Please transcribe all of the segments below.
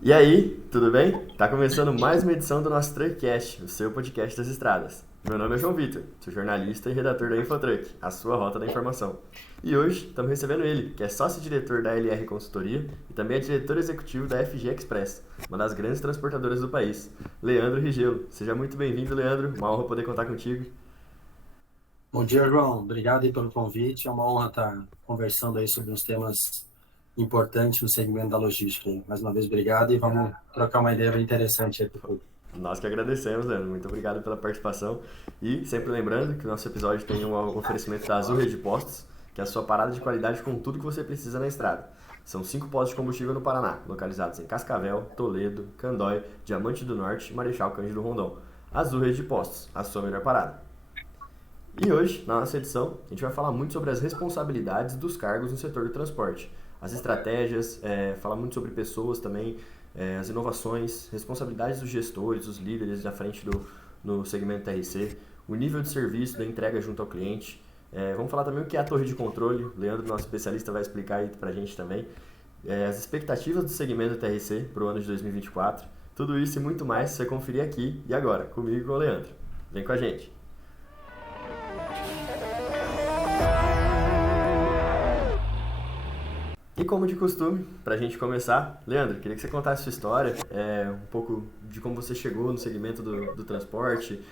E aí, tudo bem? Tá começando mais uma edição do nosso Truckcast, o seu podcast das estradas. Meu nome é João Vitor, sou jornalista e redator da Infotruck, a sua rota da informação. E hoje estamos recebendo ele, que é sócio-diretor da LR Consultoria e também é diretor executivo da FG Express, uma das grandes transportadoras do país, Leandro Rigelo. Seja muito bem-vindo, Leandro. Uma honra poder contar contigo. Bom dia, João. Obrigado aí pelo convite. É uma honra estar conversando aí sobre uns temas importantes no segmento da logística. Mais uma vez, obrigado e vamos trocar uma ideia bem interessante aí para o público. Nós que agradecemos, Leandro. Muito obrigado pela participação. E sempre lembrando que o nosso episódio tem um oferecimento da Azul Rede Postos, que é a sua parada de qualidade com tudo que você precisa na estrada. São 5 postos de combustível no Paraná, localizados em Cascavel, Toledo, Candói, Diamante do Norte e Marechal Cândido Rondon. Azul Rede Postos, a sua melhor parada. E hoje, na nossa edição, a gente vai falar muito sobre as responsabilidades dos cargos no setor do transporte. As estratégias, falar muito sobre pessoas também, as inovações, responsabilidades dos gestores, dos líderes à frente no segmento TRC, o nível de serviço da entrega junto ao cliente. Vamos falar também o que é a torre de controle. O Leandro, nosso especialista, vai explicar aí pra gente também. As expectativas do segmento TRC para o ano de 2024. Tudo isso e muito mais você vai conferir aqui e agora, comigo e com o Leandro. Vem com a gente. E como de costume, para a gente começar, Leandro, queria que você contasse a sua história, um pouco de como você chegou no segmento do transporte,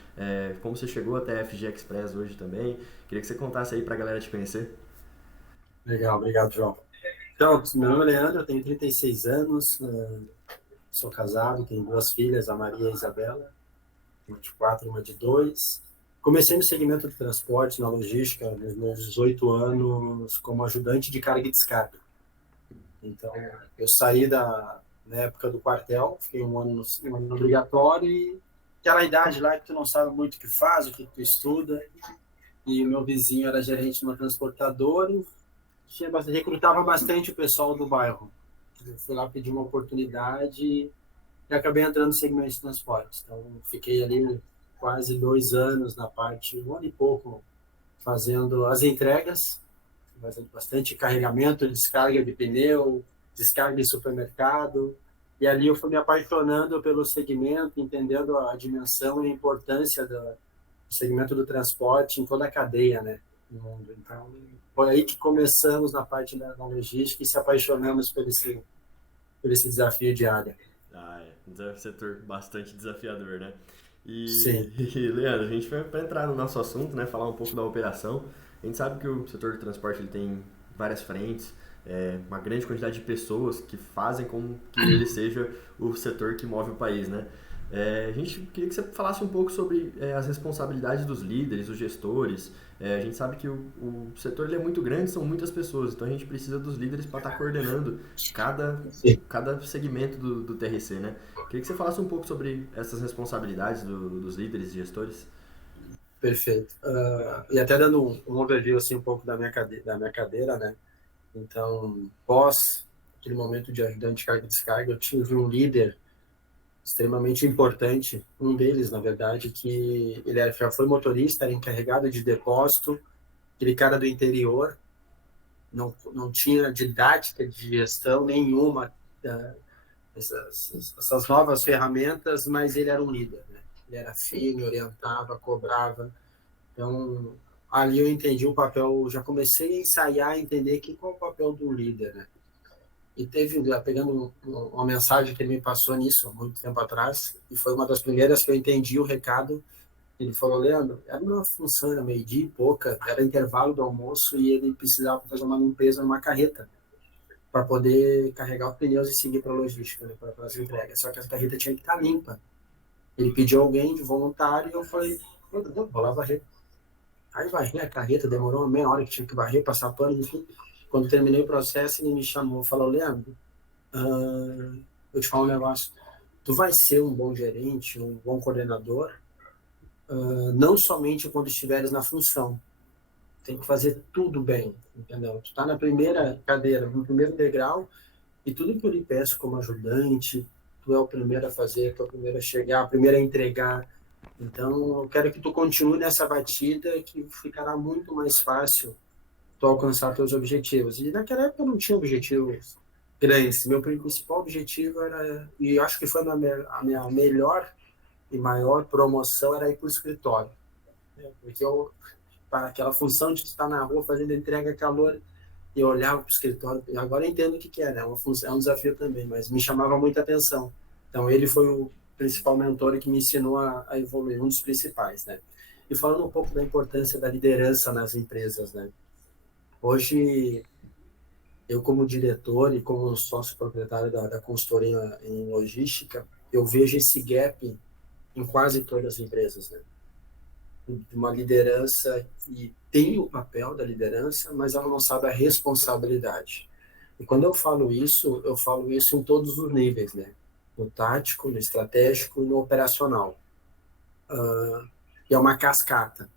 como você chegou até a FG Express hoje também. Queria que você contasse aí para a galera te conhecer. Legal, obrigado, João. Então, meu nome é Leandro, eu tenho 36 anos, sou casado, tenho duas filhas, a Maria e a Isabela, uma de 4 e uma de 2. Comecei no segmento de transporte, na logística, nos meus 18 anos, como ajudante de carga e descarga. Então, eu saí na época do quartel, fiquei um ano obrigatório e aquela idade lá que tu não sabe muito o que faz, o que tu estuda. E o meu vizinho era gerente de uma transportadora e recrutava bastante o pessoal do bairro. Eu fui lá pedir uma oportunidade e acabei entrando no segmento de transporte. Então, fiquei ali quase 2 anos na parte, um ano e pouco, fazendo as entregas, fazendo bastante carregamento, descarga de pneu, descarga em supermercado. E ali eu fui me apaixonando pelo segmento, entendendo a dimensão e a importância do segmento do transporte em toda a cadeia, né, no mundo. Então, foi aí que começamos na parte da logística e se apaixonamos por esse desafio diário. Ah, é um setor bastante desafiador, né? Sim. E Leandro, a gente vai para entrar no nosso assunto, né? Falar um pouco da operação. A gente sabe que o setor de transporte ele tem várias frentes, uma grande quantidade de pessoas que fazem com que ele seja o setor que move o país, né? A gente queria que você falasse um pouco sobre as responsabilidades dos líderes, dos gestores. A gente sabe que o setor ele é muito grande, são muitas pessoas, então a gente precisa dos líderes para estar coordenando cada, Sim. cada segmento do TRC, né? Queria que você falasse um pouco sobre essas responsabilidades dos líderes e gestores. Perfeito. E até dando um overview assim, um pouco da minha cadeira, né? Então, pós aquele momento de ajudante de carga e descarga, eu tive um líder extremamente importante, um deles, na verdade, que já foi motorista, era encarregado de depósito, aquele cara do interior, não tinha didática de gestão nenhuma, essas novas ferramentas, mas ele era um líder, né? Ele era firme, orientava, cobrava. Então, ali eu entendi o papel, já comecei a ensaiar, a entender qual é o papel do líder, né? E teve, pegando uma mensagem que ele me passou nisso, há muito tempo atrás, e foi uma das primeiras que eu entendi o recado. Ele falou: Leandro, era uma função, era meio-dia e pouca, era intervalo do almoço e ele precisava fazer uma limpeza numa carreta para poder carregar os pneus e seguir para a logística, né, para as entregas. Só que a carreta tinha que estar limpa. Ele pediu alguém de voluntário e eu falei: vou lá varrer. Aí varri a carreta, demorou uma meia hora que tinha que varrer, passar pano, enfim. Quando terminei o processo, ele me chamou e falou: Leandro, eu te falo um negócio. Tu vai ser um bom gerente, um bom coordenador, não somente quando estiveres na função. Tem que fazer tudo bem, entendeu? Tu tá na primeira cadeira, no primeiro degrau, e tudo que eu lhe peço como ajudante, tu é o primeiro a fazer, tu é o primeiro a chegar, o primeiro a entregar. Então, eu quero que tu continue nessa batida, que ficará muito mais fácil tu alcançar teus objetivos. E naquela época eu não tinha objetivos Grandes. Meu principal objetivo era, e eu acho que foi a minha melhor e maior promoção, era ir para o escritório, né? Porque eu, para aquela função de estar na rua fazendo entrega calor, e eu olhava para o escritório, e agora eu entendo o que era, é um desafio também, mas me chamava muita atenção. Então, ele foi o principal mentor que me ensinou a evoluir, um dos principais, né? E falando um pouco da importância da liderança nas empresas, né? Hoje, eu como diretor e como sócio proprietário da consultoria em logística, eu vejo esse gap em quase todas as empresas, né? Uma liderança e tem o papel da liderança, mas ela não sabe a responsabilidade. E quando eu falo isso em todos os níveis, né? No tático, no estratégico e no operacional. E é uma cascata.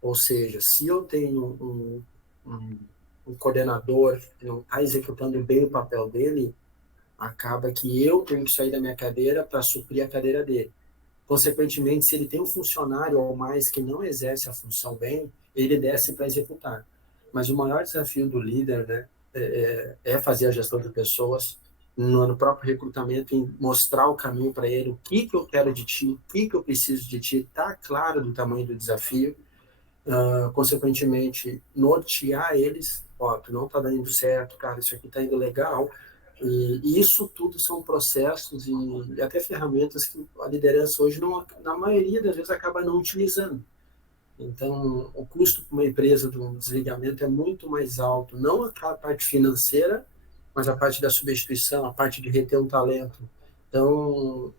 Ou seja, se eu tenho um coordenador que não está executando bem o papel dele, acaba que eu tenho que sair da minha cadeira para suprir a cadeira dele. Consequentemente, se ele tem um funcionário ou mais que não exerce a função bem, ele desce para executar. Mas o maior desafio do líder, né, é fazer a gestão de pessoas no próprio recrutamento, em mostrar o caminho para ele, o que eu quero de ti, o que eu preciso de ti, tá claro do tamanho do desafio, consequentemente, nortear eles, ó, tu não tá dando certo, cara, isso aqui tá indo legal, e isso tudo são processos e até ferramentas que a liderança hoje, não, na maioria das vezes, acaba não utilizando. Então, o custo para uma empresa do desligamento é muito mais alto, não a parte financeira, mas a parte da substituição, a parte de reter um talento. Então,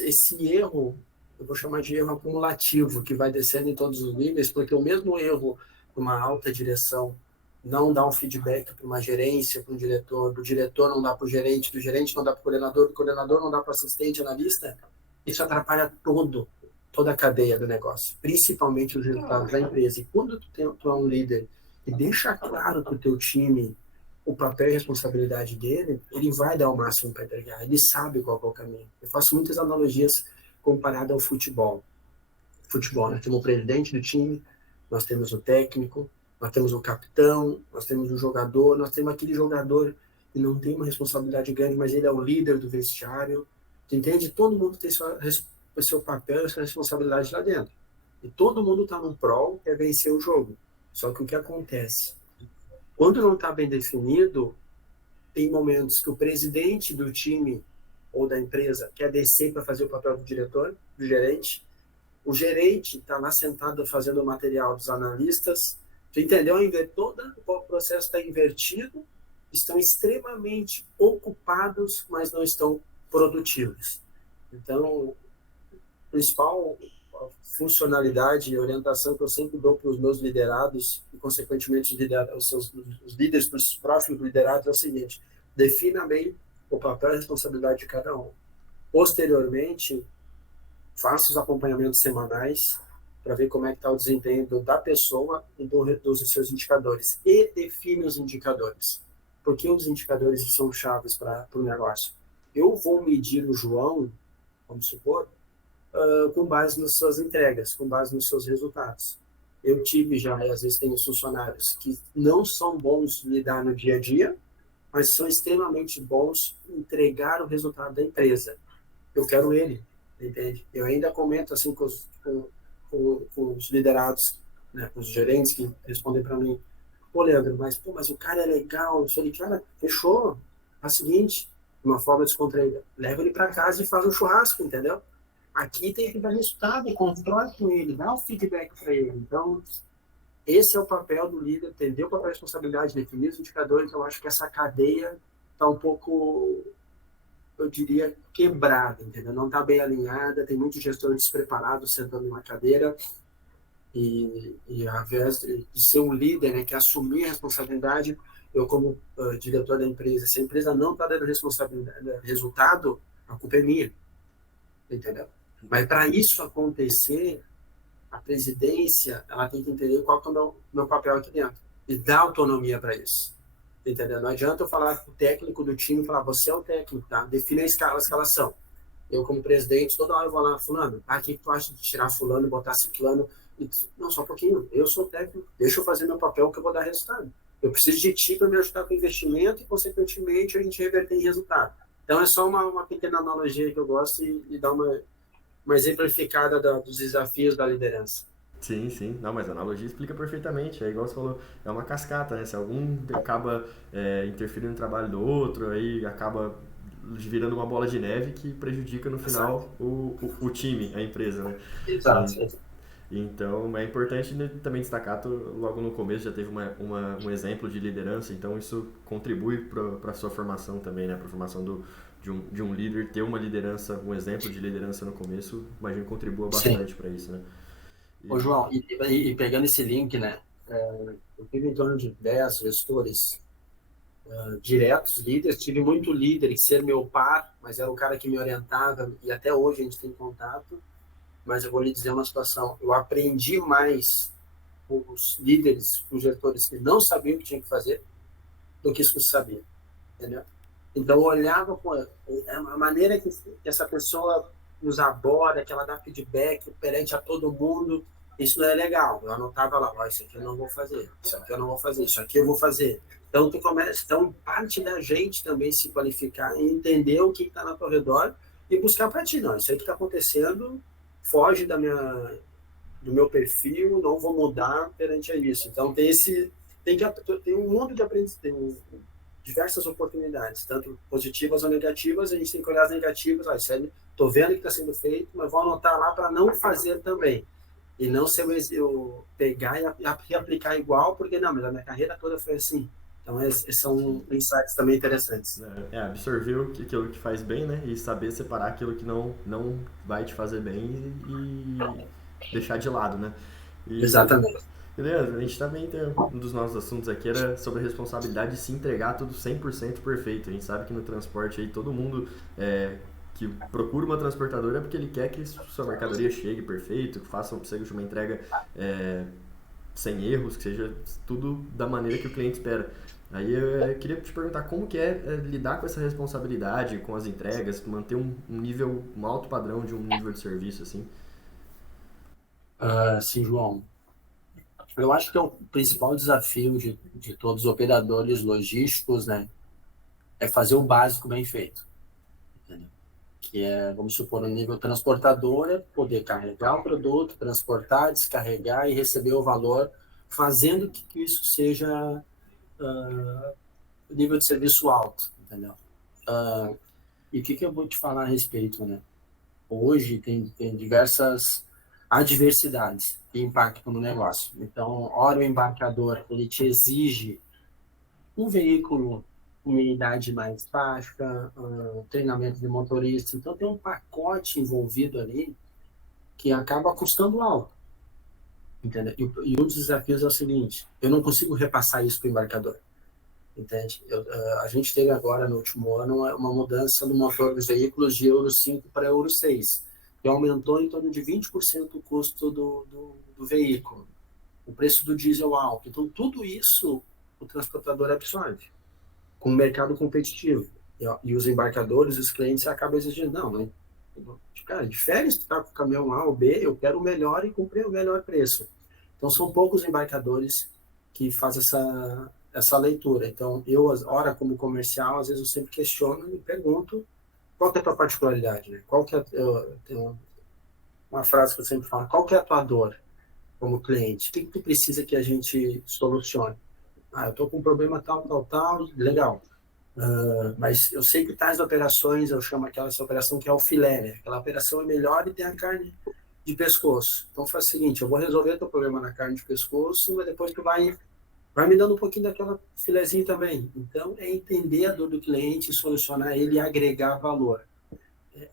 esse erro, eu vou chamar de erro acumulativo, que vai descendo em todos os níveis, porque o mesmo erro de uma alta direção não dá um feedback para uma gerência, para um diretor, do diretor não dá para o gerente, do gerente não dá para o coordenador, do coordenador não dá para o assistente, analista, isso atrapalha toda a cadeia do negócio, principalmente os resultados da empresa. E quando tu é um líder e deixa claro para o teu time o papel e responsabilidade dele, ele vai dar o máximo para entregar, ele sabe qual é o caminho. Eu faço muitas analogias comparadas ao futebol. Futebol, nós temos o presidente do time, nós temos o técnico, nós temos o capitão, nós temos o jogador, nós temos aquele jogador que não tem uma responsabilidade grande, mas ele é o líder do vestiário. Tu entende? Todo mundo tem seu papel e sua responsabilidade lá dentro. E todo mundo está no prol, quer vencer o jogo. Só que o que acontece? Quando não está bem definido, tem momentos que o presidente do time ou da empresa quer descer para fazer o papel do diretor, do gerente. O gerente está lá sentado fazendo o material dos analistas. Tu entendeu? Todo o processo está invertido, estão extremamente ocupados, mas não estão produtivos. Então, a principal funcionalidade e orientação que eu sempre dou para os meus liderados e, consequentemente, os líderes para os próximos liderados é o seguinte: defina bem o papel e a responsabilidade de cada um. Posteriormente, faça os acompanhamentos semanais para ver como é que está o desempenho da pessoa e dos seus indicadores. E define os indicadores. Por que os indicadores são chaves para o negócio? Eu vou medir o João, vamos supor, com base nas suas entregas, com base nos seus resultados. Eu tive já, e às vezes tenho funcionários que não são bons de lidar no dia a dia, mas são extremamente bons em entregar o resultado da empresa. Eu quero ele, entende? Eu ainda comento assim com os liderados, né, com os gerentes que respondem para mim: pô, Leandro, mas o cara é legal. Eu falei: cara, fechou. É o seguinte, de uma forma descontraída, leva ele para casa e faz um churrasco, entendeu? Aqui tem que dar resultado, constrói com ele, dá um feedback para ele. Então, esse é o papel do líder, entender o papel de responsabilidade, definir os indicadores. Eu acho que essa cadeia está um pouco, eu diria, quebrada, entendeu? Não está bem alinhada, tem muitos gestores despreparados sentando numa cadeira e ao invés de ser um líder, né, que assumir a responsabilidade, eu como diretor da empresa, se a empresa não está dando responsabilidade, resultado, a culpa é minha, entendeu? Mas para isso acontecer, a presidência, ela tem que entender qual que é o meu papel aqui dentro e dar autonomia para isso, entendeu? Não adianta eu falar com o técnico do time, falar: você é o técnico, tá? Define a escalação. Eu, como presidente, toda hora eu vou lá: fulano, o que tu acha de tirar fulano, botar ciclano? Não, só um pouquinho, eu sou técnico, deixa eu fazer meu papel que eu vou dar resultado. Eu preciso de ti para me ajudar com o investimento e, consequentemente, a gente reverter em resultado. Então, é só uma pequena analogia que eu gosto e dar uma exemplificada dos desafios da liderança. Sim, sim. Não, mas a analogia explica perfeitamente. É igual você falou, é uma cascata, né? Se algum acaba interferindo no trabalho do outro, aí acaba virando uma bola de neve que prejudica no Exato. final o time, a empresa, né? E, Exato. então é importante, né, também destacar, logo no começo já teve um exemplo de liderança, então isso contribui para a sua formação também, né? Para a formação de um líder, ter uma liderança, um exemplo de liderança no começo, imagino que contribua Sim. bastante para isso, né? Ô, E, João, e pegando esse link, né? Eu tive em torno de 10 gestores diretos, líderes. Tive muito líder que ser meu par, mas era o cara que me orientava e até hoje a gente tem contato. Mas eu vou lhe dizer uma situação. Eu aprendi mais com os líderes, com os gestores que não sabiam o que tinha que fazer, do que os que sabiam, entendeu? Então eu olhava, pô, a maneira que essa pessoa nos aborda, que ela dá feedback perante a todo mundo, isso não é legal. Eu anotava lá, isso aqui eu não vou fazer, isso aqui eu não vou fazer, isso aqui eu vou fazer. Então então parte da gente também se qualificar e entender o que está ao teu redor e buscar para ti, não, isso aí que está acontecendo foge do meu perfil, não vou mudar perante a isso. Então tem um mundo de aprendizagem, tem diversas oportunidades, tanto positivas ou negativas. A gente tem que olhar as negativas, estou vendo que está sendo feito, mas vou anotar lá para não fazer também. E não ser eu pegar e aplicar igual, porque não, mas a minha carreira toda foi assim. Então, esses são insights também interessantes. absorver aquilo que faz bem, né? E saber separar aquilo que não vai te fazer bem e deixar de lado, né? E, Exatamente. beleza, a gente também tem um dos nossos assuntos aqui era sobre a responsabilidade de se entregar tudo 100% perfeito. A gente sabe que no transporte aí todo mundo que procura uma transportadora é porque ele quer que sua mercadoria chegue perfeito, que seja uma entrega sem erros, que seja tudo da maneira que o cliente espera. Aí eu queria te perguntar como que lidar com essa responsabilidade, com as entregas, manter um alto padrão de um nível de serviço, assim. Sim, João. Eu acho que é o principal desafio de todos os operadores logísticos, né, é fazer o básico bem feito, entendeu? Que é, vamos supor, no nível transportador, é poder carregar o produto, transportar, descarregar e receber o valor, fazendo que isso seja nível de serviço alto, entendeu? E o que eu vou te falar a respeito, né? Hoje tem diversas adversidades que impactam no negócio. Então, ora o embarcador, ele te exige um veículo com uma idade mais baixa, treinamento de motorista. Então, tem um pacote envolvido ali que acaba custando alto. Entendeu? E um dos desafios é o seguinte: eu não consigo repassar isso para o embarcador. Entende? A gente teve agora, no último ano, uma mudança no motor dos veículos de Euro 5 para Euro 6, que aumentou em torno de 20% o custo do veículo, o preço do diesel alto. Então, tudo isso o transportador absorve com o mercado competitivo. E os embarcadores, os clientes acabam exigindo, não, né? Cara, difere se tu tá com o caminhão A ou B, eu quero o melhor e cumprir o melhor preço. Então, são poucos embarcadores que fazem essa leitura. Então, eu, ora, como comercial, às vezes eu sempre questiono e pergunto qual que é a tua particularidade, né? Qual que é, tem uma frase que eu sempre falo, qual que é a tua dor como cliente? O que tu precisa que a gente solucione? Eu estou com um problema tal, tal, tal, legal. Mas eu sei que tais operações, eu chamo essa operação que é o filé, né? Aquela operação é melhor e tem a carne de pescoço. Então faz o seguinte, eu vou resolver teu problema na carne de pescoço, mas depois tu vai me dando um pouquinho daquela filezinho também. Então é entender a dor do cliente, solucionar ele e agregar valor.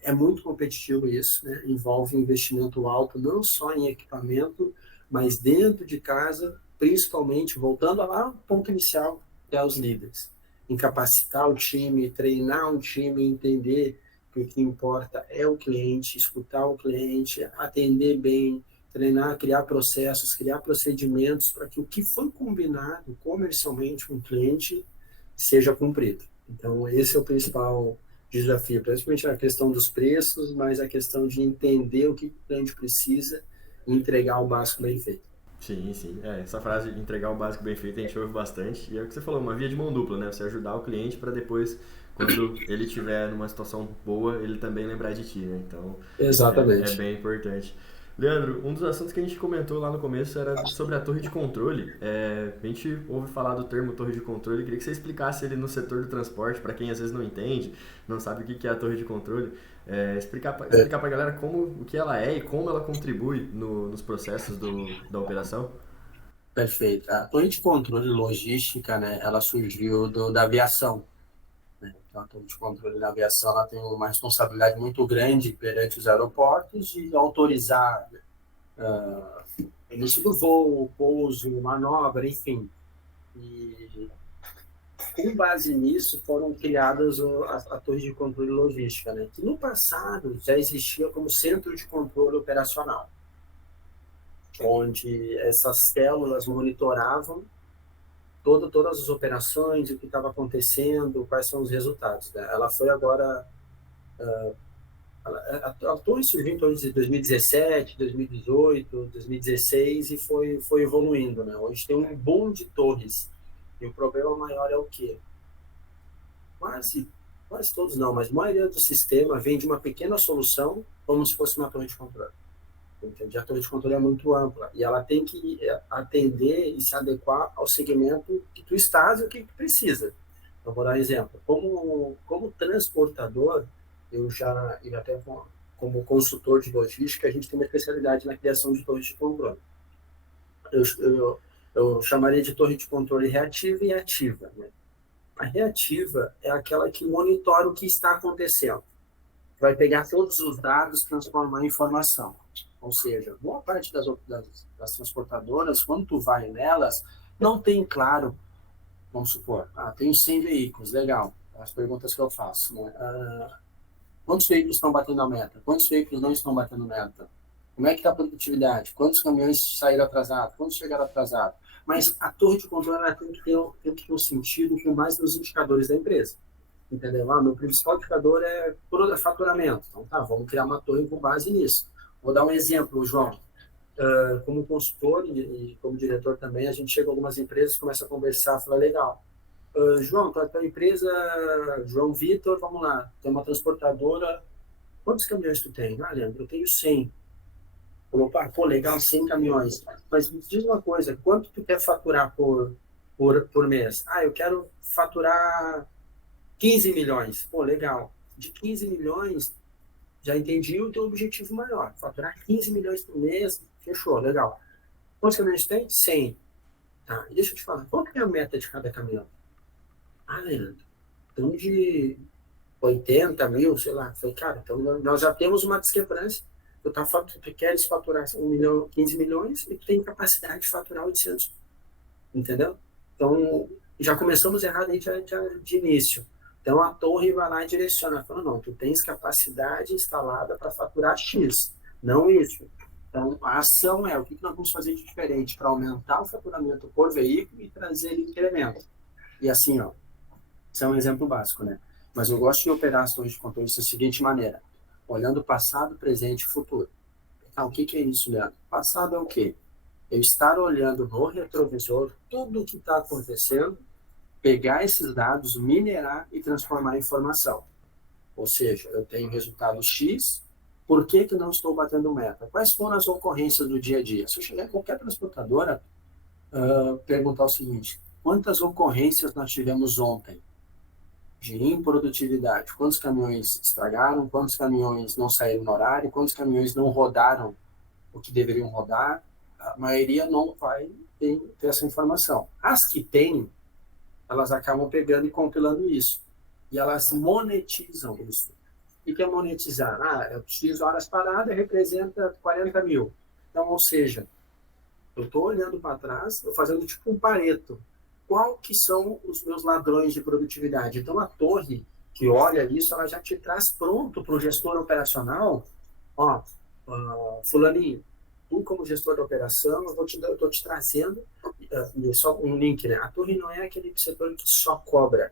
É muito competitivo isso, né? Envolve um investimento alto, não só em equipamento, mas dentro de casa, principalmente, voltando lá ao ponto inicial, que é os líderes. Em capacitar o time, treinar um time, entender que o que importa é o cliente, escutar o cliente, atender bem, treinar, criar processos, criar procedimentos para que o que foi combinado comercialmente com o cliente seja cumprido. Então, esse é o principal desafio, principalmente a questão dos preços, mas a questão de entender o que o cliente precisa e entregar o básico bem feito. Sim, sim. Essa frase de entregar o básico bem feito a gente ouve bastante. E é o que você falou, uma via de mão dupla, né? Você ajudar o cliente para depois, quando ele estiver numa situação boa, ele também lembrar de ti, né? Então, é Exatamente. bem importante. Leandro, um dos assuntos que a gente comentou lá no começo era sobre a torre de controle. A gente ouve falar do termo torre de controle, queria que você explicasse ele no setor do transporte, para quem às vezes não entende, não sabe o que é a torre de controle. Explicar para a galera o que ela é e como ela contribui nos processos da operação. Perfeito. A torre de controle logística, né, ela surgiu da aviação, né? Então, a torre de controle da aviação ela tem uma responsabilidade muito grande perante os aeroportos de autorizar início do voo, pouso, manobra, enfim. E com base nisso foram criadas a torre de controle logística, né, que no passado já existia como centro de controle operacional, onde essas células monitoravam todas as operações, o que estava acontecendo, quais são os resultados, né? Ela foi agora, a torre surgiu em torno de 2017, 2018, 2016 e foi evoluindo, né? Hoje tem um boom de torres e o problema maior é o quê? Quase, quase todos não, mas a maioria do sistema vem de uma pequena solução, como se fosse uma torre de controle. Entende? A torre de controle é muito ampla e ela tem que atender e se adequar ao segmento que tu estás e o que tu precisa. Então, vou dar um exemplo. Como transportador, eu até como consultor de logística, a gente tem uma especialidade na criação de torres de controle. Eu, eu, eu chamaria de torre de controle reativa e ativa, né? A reativa é aquela que monitora o que está acontecendo. Vai pegar todos os dados e transformar em informação. Ou seja, boa parte das transportadoras, quando tu vai nelas, não tem claro, vamos supor, tenho 100 veículos, legal, as perguntas que eu faço, né? Quantos veículos estão batendo a meta? Quantos veículos não estão batendo meta? Como é que está a produtividade? Quantos caminhões saíram atrasados? Quantos chegaram atrasados? Mas a torre de controle ela tem que ter um sentido com mais nos indicadores da empresa. Entendeu? Meu principal indicador é faturamento. Então, tá, vamos criar uma torre com base nisso. Vou dar um exemplo, João. Como consultor e como diretor também, a gente chega a algumas empresas, começa a conversar, fala, legal. João, tua empresa, João Vitor, vamos lá, tem uma transportadora. Quantos caminhões tu tem? Leandro, eu tenho 100. Opa, pô, legal, 100 caminhões. Mas me diz uma coisa, quanto tu quer faturar por mês? Eu quero faturar 15 milhões. Pô, legal. De 15 milhões, já entendi o teu objetivo maior. Faturar 15 milhões por mês, fechou, legal. Quantos caminhões tem? 100. Tá, e deixa eu te falar, qual que é a meta de cada caminhão? Leandro, então de 80 mil, sei lá. Falei, cara, então nós já temos uma discrepância. Tu queres faturar 1 milhão, 15 milhões e tu tem capacidade de faturar 800. Entendeu? Então, já começamos errado aí de início. Então, a torre vai lá e direciona. Fala, não, tu tens capacidade instalada para faturar X, não isso. Então, a ação é o que nós vamos fazer de diferente para aumentar o faturamento por veículo e trazer ele incremento. E assim, isso é um exemplo básico, né? Mas eu gosto de operar as torres de controle da seguinte maneira, olhando passado, presente e futuro. O que é isso, Leandro? Passado é o quê? Eu estar olhando no retrovisor tudo o que está acontecendo, pegar esses dados, minerar e transformar em informação. Ou seja, eu tenho resultado X, por que não estou batendo meta? Quais foram as ocorrências do dia a dia? Se eu chegar em qualquer transportadora, perguntar o seguinte, quantas ocorrências nós tivemos ontem de improdutividade? Quantos caminhões estragaram? Quantos caminhões não saíram no horário? Quantos caminhões não rodaram o que deveriam rodar? A maioria não vai ter essa informação. As que têm, elas acabam pegando e compilando isso. E elas monetizam isso. O que é monetizar? X horas parada representa 40 mil. Então, ou seja, eu estou olhando para trás, estou fazendo tipo um Pareto. Qual que são os meus ladrões de produtividade? Então, a torre que olha isso, ela já te traz pronto para o gestor operacional. Fulaninho, tu como gestor da operação, eu estou te trazendo, e só um link, né? A torre não é aquele setor que só cobra,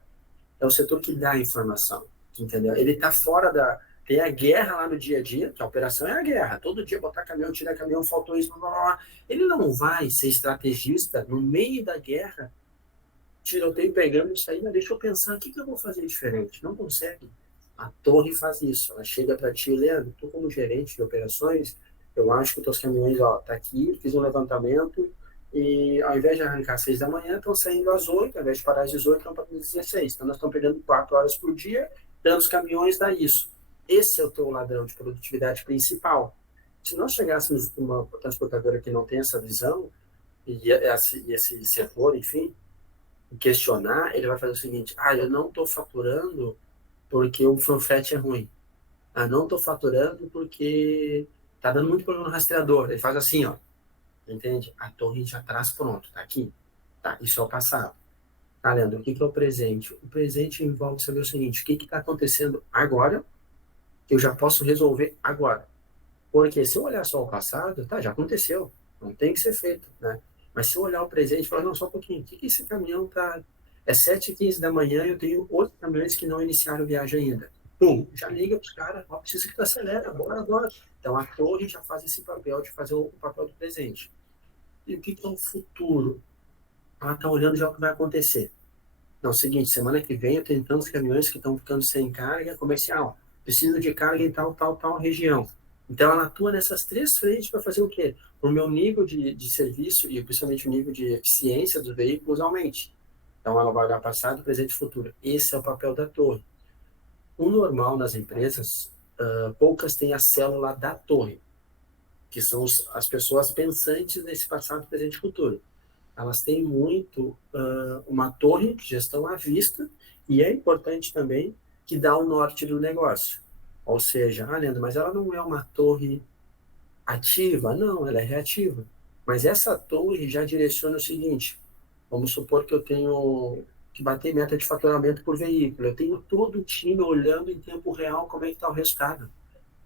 é o setor que dá informação, entendeu? Ele está fora Tem a guerra lá no dia a dia, que a operação é a guerra. Todo dia botar caminhão, tirar caminhão, faltou isso, blá, blá, blá. Ele não vai ser estrategista no meio da guerra, tiroteio pegando isso aí, mas deixa eu pensar, o que eu vou fazer diferente? Não consegue. A torre faz isso. Ela chega para ti, Leandro, tu como gerente de operações, eu acho que os teus caminhões, ó, tá aqui, fiz um levantamento, e ao invés de arrancar às 6 da manhã, estão saindo às 8, ao invés de parar às 18, estão para 16. Então, nós estamos perdendo 4 horas por dia, dando os caminhões, dá isso. Esse é o teu ladrão de produtividade principal. Se nós chegássemos com uma transportadora que não tem essa visão, e esse setor, enfim, questionar, ele vai fazer o seguinte: eu não estou faturando porque o frete é ruim. Não estou faturando porque está dando muito problema no rastreador. Ele faz assim, ó, entende? A torre já traz pronto, tá aqui. Tá, isso é o passado. Tá, Leandro, o que é o presente? O presente envolve saber o seguinte: o que está acontecendo agora, que eu já posso resolver agora. Porque se eu olhar só o passado, tá, já aconteceu, não tem que ser feito, né? Mas se eu olhar o presente e falar, não, só um pouquinho, o que esse caminhão tá... É 7h15 da manhã e eu tenho 8 caminhões que não iniciaram viagem ainda. Pum, já liga para os caras, ó, precisa que tu acelera, bora agora. Então a torre já faz esse papel de fazer o papel do presente. E o que é o futuro? Ela tá olhando já o que vai acontecer. Não, é o seguinte, semana que vem eu tenho tantos caminhões que estão ficando sem carga comercial. Preciso de carga em tal região. Então, ela atua nessas 3 frentes para fazer o quê? O meu nível de serviço e principalmente o nível de eficiência dos veículos aumente. Então, ela vai olhar passado, presente e futuro. Esse é o papel da torre. O normal nas empresas, poucas têm a célula da torre, que são as pessoas pensantes nesse passado, presente e futuro. Elas têm muito uma torre de gestão à vista, e é importante também que dá o norte do negócio. Ou seja, Leandro, mas ela não é uma torre ativa? Não, ela é reativa. Mas essa torre já direciona o seguinte: vamos supor que eu tenho que bater meta de faturamento por veículo. Eu tenho todo o time olhando em tempo real como é que está o resultado.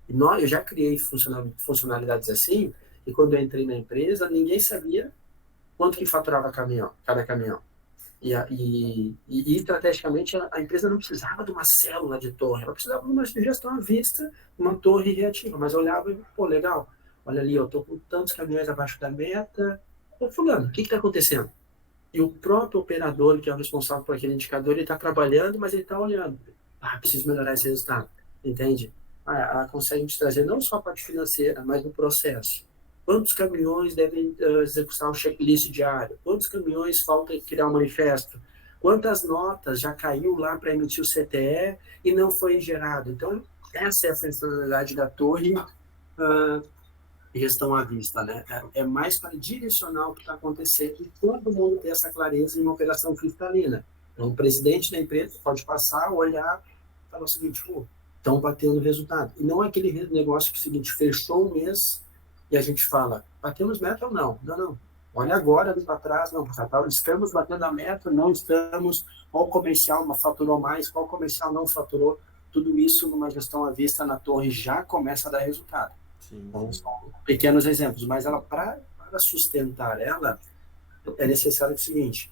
Eu já criei funcionalidades assim, e quando eu entrei na empresa, ninguém sabia quanto que faturava cada caminhão. E estrategicamente, a empresa não precisava de uma célula de torre, ela precisava de uma gestão à vista, uma torre reativa. Mas olhava e, pô, legal, olha ali, eu estou com tantos caminhões abaixo da meta. Ô, fulano, o que está acontecendo? E o próprio operador, que é o responsável por aquele indicador, ele está trabalhando, mas ele está olhando. Preciso melhorar esse resultado, entende? Ela consegue te trazer não só a parte financeira, mas o processo. Quantos caminhões devem executar um checklist diário? Quantos caminhões falta criar um manifesto? Quantas notas já caiu lá para emitir o CTE e não foi gerado? Então, essa é a funcionalidade da torre gestão à vista, né? É mais para direcionar o que está acontecendo e todo mundo ter essa clareza em uma operação cristalina. Então, o presidente da empresa pode passar, olhar e falar o seguinte: estão batendo resultado. E não é aquele negócio que é o seguinte: fechou um mês e a gente fala, batemos meta ou não? Não. Olha agora, ali para trás, não, estamos batendo a meta, não estamos, qual comercial faturou mais, qual comercial não faturou, tudo isso numa gestão à vista na torre já começa a dar resultado. Sim. Então, são pequenos exemplos, mas ela, para sustentar ela, é necessário o seguinte: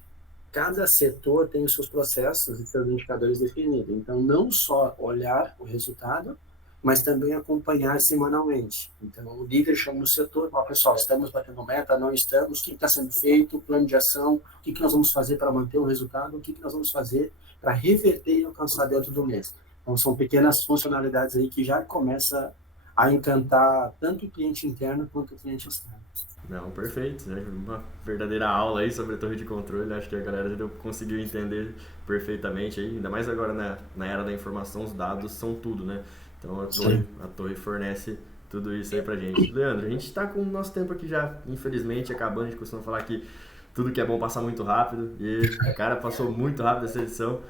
cada setor tem os seus processos e seus indicadores definidos. Então, não só olhar o resultado, mas também acompanhar semanalmente. Então, o líder chama o setor, fala: pessoal, estamos batendo meta, não estamos, o que está sendo feito, plano de ação, o que nós vamos fazer para manter o resultado, o que nós vamos fazer para reverter e alcançar dentro do mês. Então, são pequenas funcionalidades aí que já começa a encantar tanto o cliente interno quanto o cliente externo. Não, perfeito, né? Uma verdadeira aula aí sobre a torre de controle. Acho que a galera já conseguiu entender perfeitamente aí, ainda mais agora na era da informação, os dados são tudo, né? Então a torre fornece tudo isso aí pra gente. Leandro, a gente tá com o nosso tempo aqui já, infelizmente, acabando. A gente costuma falar que tudo que é bom passa muito rápido, e, cara, passou muito rápido essa edição.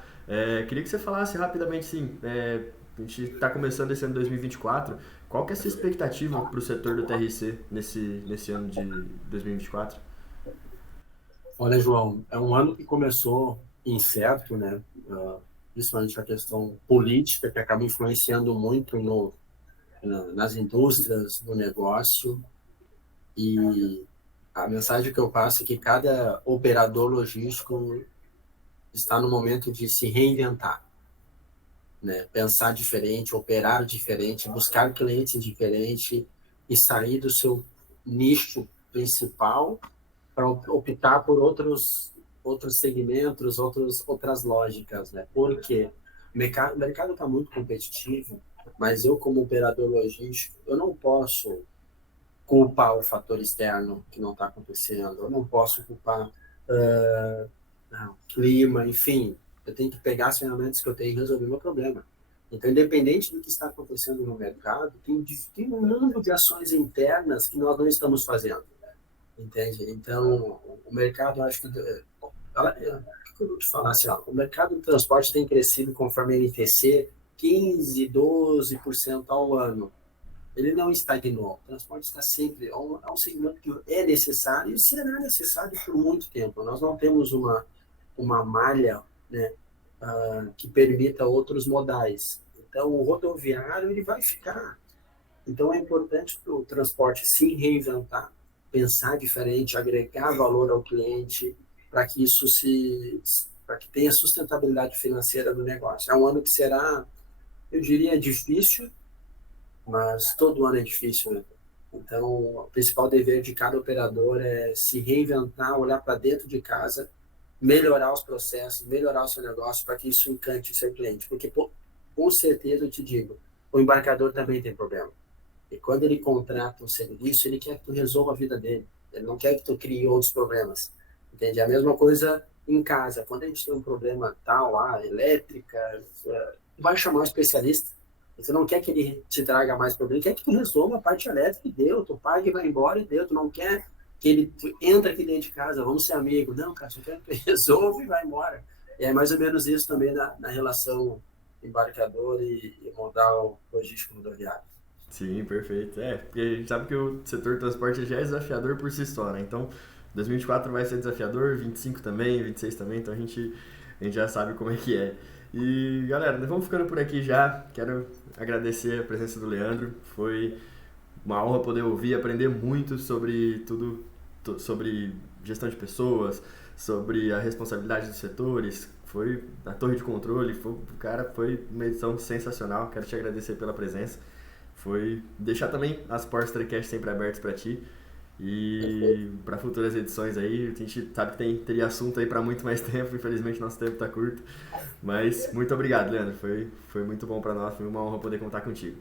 Queria que você falasse rapidamente, sim, a gente está começando esse ano de 2024. Qual que é a sua expectativa para o setor do TRC nesse ano de 2024? Olha, João, é um ano que começou incerto, né? Principalmente a questão política, que acaba influenciando muito nas indústrias, no negócio. E a mensagem que eu passo é que cada operador logístico está no momento de se reinventar. né? Pensar diferente, operar diferente, buscar clientes diferente e sair do seu nicho principal para optar por outros segmentos, outras lógicas, né? Porque o mercado está muito competitivo, mas eu, como operador logístico, eu não posso culpar o fator externo que não está acontecendo, eu não posso culpar clima, enfim, eu tenho que pegar as ferramentas que eu tenho e resolver o meu problema. Então, independente do que está acontecendo no mercado, tem um mundo de ações internas que nós não estamos fazendo, entende? Então, o mercado, acho que eu vou te falar assim, ó, o mercado do transporte tem crescido conforme a NTC 15, 12% ao ano. Ele não estagnou. O transporte está sempre, é um segmento que é necessário e será necessário por muito tempo. Nós não temos uma malha, né, que permita outros modais. Então, o rodoviário ele vai ficar. Então, é importante para o transporte se reinventar, pensar diferente, agregar valor ao cliente, para que isso para que tenha sustentabilidade financeira do negócio. É um ano que será, eu diria, difícil, mas todo ano é difícil, né? Então, o principal dever de cada operador é se reinventar, olhar para dentro de casa, melhorar os processos, melhorar o seu negócio para que isso encante o seu cliente. Porque, com certeza, eu te digo, o embarcador também tem problema. E quando ele contrata um serviço, ele quer que tu resolva a vida dele. Ele não quer que tu crie outros problemas. Entende? A mesma coisa em casa. Quando a gente tem um problema tal, elétrica, vai chamar um especialista. Você não quer que ele te traga mais problema, quer que tu resolva a parte elétrica e deu. Tu paga e vai embora e deu. Tu não quer que ele entre aqui dentro de casa, vamos ser amigos. Não, cara, só quero que ele resolva e vai embora. E é mais ou menos isso também na relação embarcador e modal logístico rodoviário. Sim, perfeito. Porque a gente sabe que o setor de transporte já é desafiador por si só, né? Então, 2024 vai ser desafiador, 25 também, 26 também, então a gente já sabe como é que é. E, galera, nós vamos ficando por aqui já. Quero agradecer a presença do Leandro. Foi uma honra poder ouvir e aprender muito sobre tudo, sobre gestão de pessoas, sobre a responsabilidade dos setores. Foi a torre de controle, foi uma edição sensacional. Quero te agradecer pela presença. Foi deixar também as portas do TreCast sempre abertas para ti e para futuras edições aí. A gente sabe que teria assunto aí para muito mais tempo, infelizmente nosso tempo está curto, mas muito obrigado, Leandro, foi muito bom para nós, foi uma honra poder contar contigo.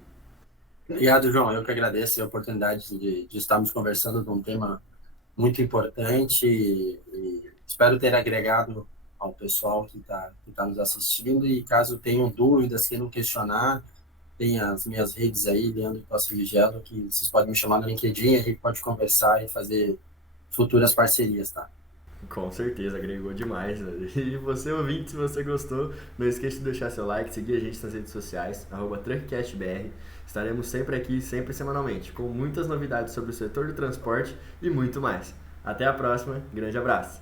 Obrigado, João, eu que agradeço a oportunidade de estarmos conversando de um tema muito importante e espero ter agregado ao pessoal que tá nos assistindo, e caso tenham dúvidas, queiram questionar, tem as minhas redes aí, Leandro Costa Vigelo, que vocês podem me chamar no LinkedIn, a gente pode conversar e fazer futuras parcerias, tá? Com certeza, agregou demais. Né? E você, ouvinte, se você gostou, não esqueça de deixar seu like, seguir a gente nas redes sociais, @TruckCastBR. Estaremos sempre aqui, sempre semanalmente, com muitas novidades sobre o setor do transporte e muito mais. Até a próxima, grande abraço!